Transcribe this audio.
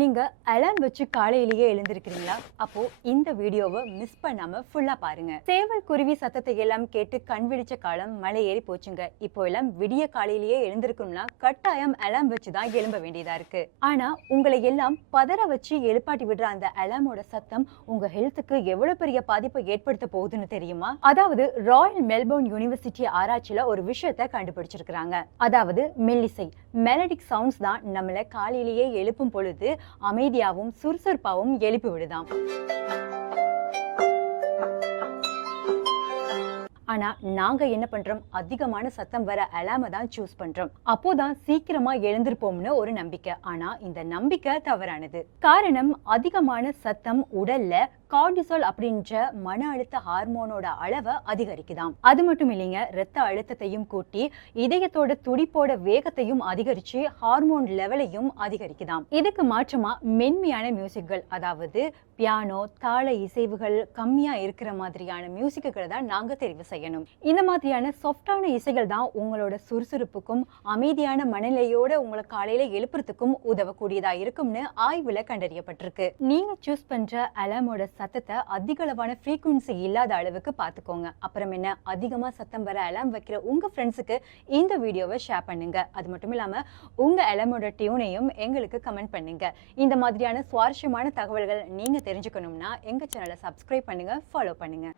நீங்க அலார்ம் வச்சு காலையிலேயே எழுந்திருக்கிறீங்களா? அப்போ இந்த வீடியோவை மிஸ் பண்ணாம ஃபுல்லா பாருங்க. சேவல் குருவி சத்தத்தை எல்லாம் கேட்டு கண் விழிச்ச காலம் மலை ஏறி போச்சுங்க. இப்போ எல்லாம் விடிய காலையிலேயே எழுந்திருக்கணும்னா கட்டாயம் அலார்ம் வச்சுதான் எழும்ப வேண்டியதா இருக்கு. ஆனா உங்களை எல்லாம் பதற வச்சு எழுப்பாட்டி விடுற அந்த அலார்மோட சத்தம் உங்க ஹெல்த்துக்கு எவ்வளவு பெரிய பாதிப்பை ஏற்படுத்த போகுதுன்னு தெரியுமா? அதாவது ராயல் மெல்போர்ன் யூனிவர்சிட்டி ஆராய்ச்சியில ஒரு விஷயத்தை கண்டுபிடிச்சிருக்காங்க. அதாவது மெல்லிசை மெலடிக் சவுண்ட்ஸ் தான் நம்மள காலையிலேயே எழுப்பும் பொழுது அமைதியாவும் சுறுசுறுப்பாவும் எழுப்பி விடுதாம். ஆனா நாங்க என்ன பண்றோம், அதிகமான சத்தம் வர அலார்மை தான் சூஸ் பண்றோம். அப்போதான் சீக்கிரமா எழுந்திருப்போம்னு ஒரு நம்பிக்கை. ஆனா இந்த நம்பிக்கை தவறானது. காரணம், அதிகமான சத்தம் உடல்ல கார்டிசால் அப்படின்ற மன அழுத்த ஹார்மோனோட அளவை அதிகரிக்குதாம். அது மட்டும் இல்லைங்க, ரத்த அழுத்தத்தையும் கூட்டி இதயத்தோட துடிப்போட வேகத்தையும் அதிகரிச்சு ஹார்மோன் லெவலையும் அதிகரிக்குதாம். இதுக்கு மாற்றமா மென்மையான மியூசிக்கள், அதாவது பியானோ, தாள இசைவுகள் கம்மியா இருக்கிற மாதிரியான மியூசிக்குகளை தான் நாங்க தெரிவு செய்யணும். இந்த மாதிரியான சாஃப்டான இசைகள் தான் உங்களோட சுறுசுறுப்புக்கும் அமைதியான மனநிலையோட உங்களை காலையில எழுப்புறதுக்கும் உதவக்கூடியதா இருக்கும்னு ஆய்வுல கண்டறியப்பட்டிருக்கு. நீங்க சூஸ் பண்ற அலார்மோட சத்தத்தை அதிக அளவான ஃப்ரீக்வன்சி இல்லாத அளவுக்கு பார்த்துக்கோங்க. அப்புறம் என்ன, அதிகமா சத்தம் வர அலார்ம் வைக்கிற உங்க ஃப்ரெண்ட்ஸுக்கு இந்த வீடியோவை ஷேர் பண்ணுங்க. அது மட்டும் இல்லாம உங்க அலார்மோட டியூனையும் எங்களுக்கு கமெண்ட் பண்ணுங்க. இந்த மாதிரியான சுவாரஸ்யமான தகவல்கள் நீங்க தெரிஞ்சுக்கணும்னா எங்க சேனலை சப்ஸ்கிரைப் பண்ணுங்க, ஃபாலோ பண்ணுங்க.